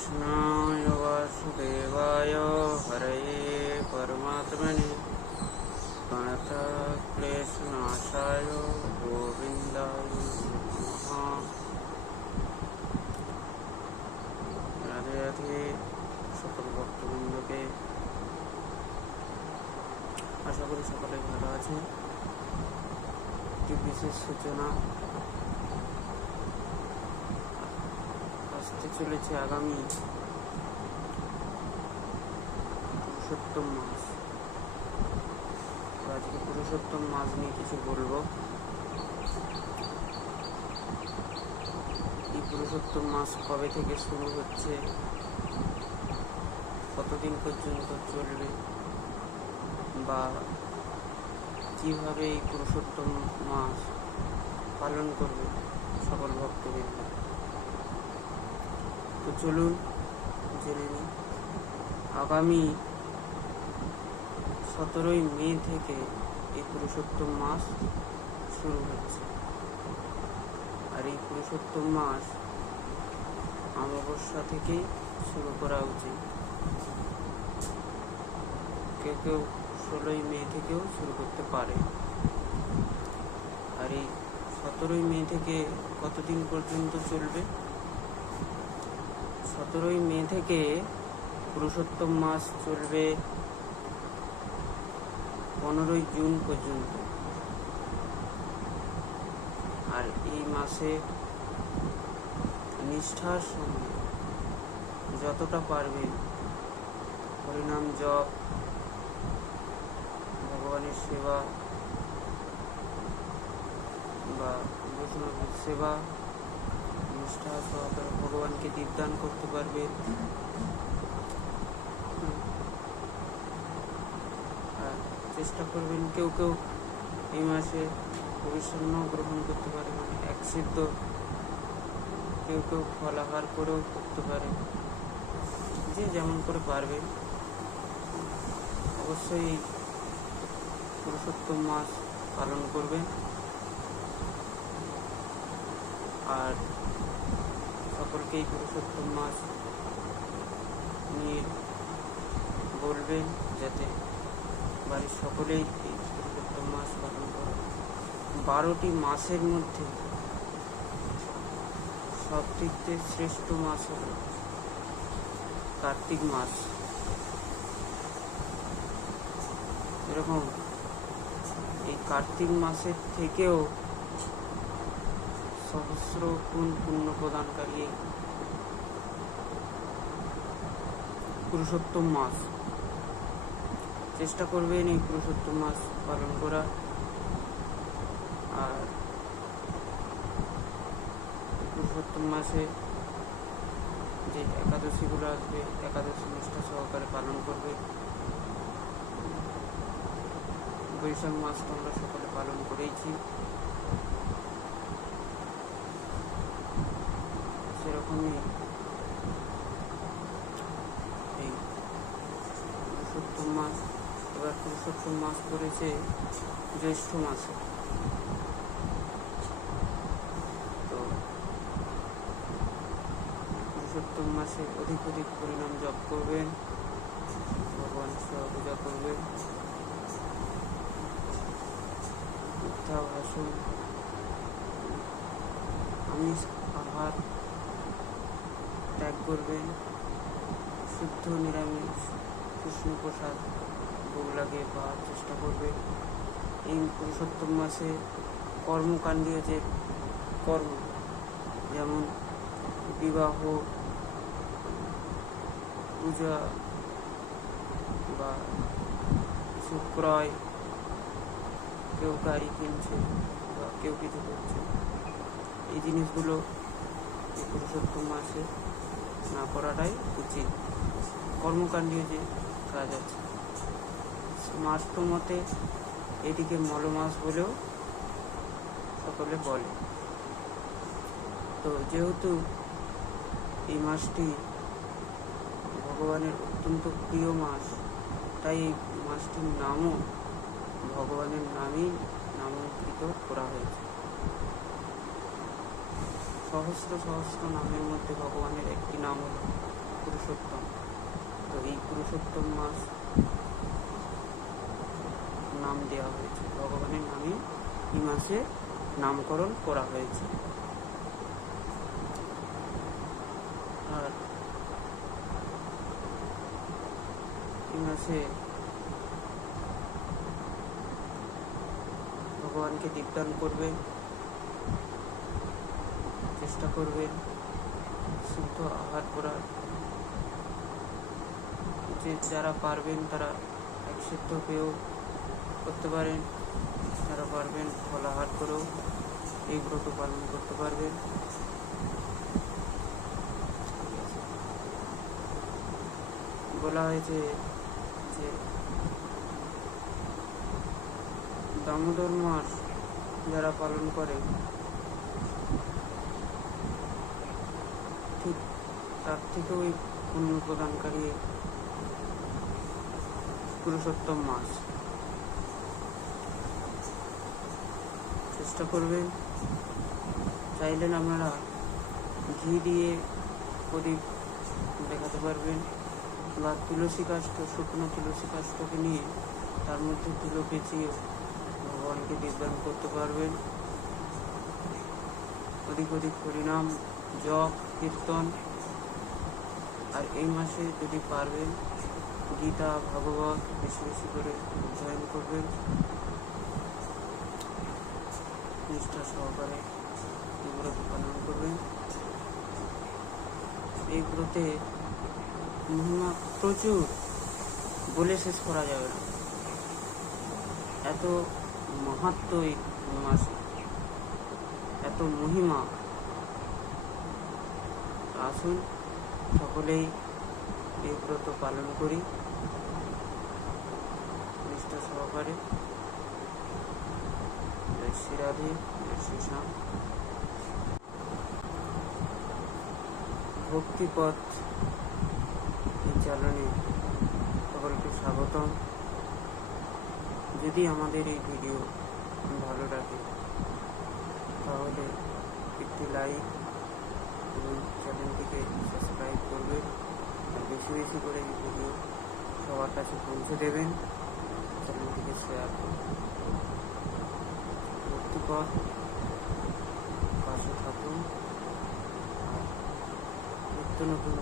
कृष्णाय वासुदेवाय हरये परमात्मने प्रणतक्लेशनाशाय गोविन्दाय नमः। রাধে রাধে সকল ভক্তবৃন্দকে, আশা করি সকলে ভালো আছে। একটি বিশেষ সূচনা আসতে চলেছে আগামী পুরুষোত্তম মাস। আজকে পুরুষোত্তম মাস নিয়ে কিছু বলবো। এই পুরুষোত্তম মাস কবে থেকে শুরু হচ্ছে, কতদিন পর্যন্ত চলবে, বা কিভাবে এই পুরুষোত্তম মাস পালন করবে সকল ভক্তবৃন্দ। তো চলুন জেনে নিই। আগামী 17ই মে থেকে এই পুরুষোত্তম মাস শুরু হচ্ছে। আর এই পুরুষোত্তম মাস অমাবস্যা থেকেই শুরু করা উচিত। কেউ কেউ 16ই মে থেকেও শুরু করতে পারে। আর এই 17ই মে থেকে কতদিন পর্যন্ত চলবে? 17ই মে থেকে পুরুষোত্তম মাস চলবে 15ই জুন পর্যন্ত। আর এই মাসে নিষ্ঠার সঙ্গে যতটা পারবে হরিনাম জপ, ভগবানের সেবা বা বৈষ্ণবের সেবা নিষ্ঠা সহকারে ভগবানকে দীপদান করতে পারবে। আর চেষ্টা করবেন কেউ কেউ এই মাসে পরিচ্ছন্ন গ্রহণ করতে পারে, মানে এক সিদ্ধ। কেউ কেউ ফলাহার করেও করতে পারে, যে যেমন করে পারবে। অবশ্যই পুরুষোত্তম মাস পালন করবেন। আর সকলকে এই পুরুষোত্তম মাস নিয়ে বলবেন যাতে বাড়ির সকলেই এই পুরুষোত্তম মাস পালন করে। 12টি মাসের মধ্যে সবথেকে শ্রেষ্ঠ মাস হল কার্তিক মাস। এরকম এই কার্তিক মাসের থেকেও সহস্র গুণ পুণ্য প্রদানকারী পুরুষোত্তম মাস। চেষ্টা করবেন এই পুরুষোত্তম মাস পালন করা। আর পুরুষোত্তম মাসে যে একাদশীগুলো আসবে, একাদশী নিষ্ঠা সহকারে পালন করবে। বৈশাখ মাস তো আমরা সকলে পালন করেইছি। সেরকমই এই পুরুষোত্তম মাস, এবার পুরুষোত্তম মাস পড়েছে জ্যৈষ্ঠ মাসে। তো পুরুষোত্তম মাসে অধিক অধিক পরিণাম জপ করবেন, ভগবান সেবা পূজা করবেন, মিথ্যা ভাষণ, আমিষ আহার ত্যাগ করবেন। শুদ্ধ নিরামিষ কৃষ্ণ প্রসাদ ভোগ লাগে পাওয়ার চেষ্টা করবেন। এই পুরুষোত্তম মাসে কর্মকাণ্ডীয় যে কর্ম, যেমন বিবাহ, পূজা বা কিছু ক্রয়, কেউ গাড়ি কিনছে বা কেউ কিছু করছে, এই জিনিসগুলো এই পুরুষোত্তম মাসে না করাটাই উচিত। কর্মকাণ্ডীয় যে কাজ আছে, মাস্ত মতে এটিকে মলমাস বলেও সকলে বলে। তো যেহেতু এই মাসটি ভগবানের অত্যন্ত প্রিয় মাস, তাই এই মাসটির নামও ভগবানের নামেই নামাঙ্কিত করা হয়েছে। সহস্র সহস্র নামের মধ্যে ভগবানের একটি নাম হল পুরুষোত্তম। তো এই পুরুষোত্তম মাস নাম দেওয়া হয়েছে, ভগবানের নামে এই মাসে নামকরণ করা হয়েছে। আর এই মাসে ভগবানকে দীপদান করবেন, চেষ্টা করবেন শুদ্ধ আহার করার। যে যারা পারবেন তারা এক সিদ্ধ পেয়েও করতে পারেন, যারা পারবেন ফলাহার করেও এই ব্রত পালন করতে পারবেন। বলা হয়েছে যে দামোদর মাস যারা পালন করে ঠিক তার থেকেও ওই পুণ্য প্রদানকারী পুরুষোত্তম মাস। চেষ্টা করবেন, চাইলেন আপনারা ঘি দিয়ে প্রদীপ দেখাতে পারবেন, বা তুলসী কাষ্ঠ, শুকনো তুলসী কাষ্ঠকে নিয়ে তার মধ্যে তুলো পেঁচিয়ে ভগবানকে দীপদান করতে পারবেন। অধিক অধিক হরিনাম জপ কীর্তন, আর এই মাসে যদি পারবেন গীতা ভাগবত বেশি বেশি করে অধ্যয়ন করবেন, নিষ্ঠা সহকারে এই ব্রত পালন করবেন। এই ব্রতে মহিমা প্রচুর, বলে শেষ করা যাবে না, এত মাহাত্ম্য এই মাসে, এত মহিমা। আসুন সকলেই এই ব্রত পালন করি নিষ্ঠা সহকারে। জয় শ্রী রাধে, জয় শ্রী শ্যাম। ভক্তিপথ এই চ্যানেলে সকলকে স্বাগতম। যদি আমাদের এই ভিডিও ভালো লাগে তাহলে একটি লাইক এবং চ্যানেলটিকে সাবস্ক্রাইব করবেন, আর বেশি বেশি করে এই ভিডিও সবার কাছে পৌঁছে দেবেন, চ্যানেলটিকে শেয়ার করবেন। ভক্তিপথ পাশে থাকুন, আর নিত্য নতুন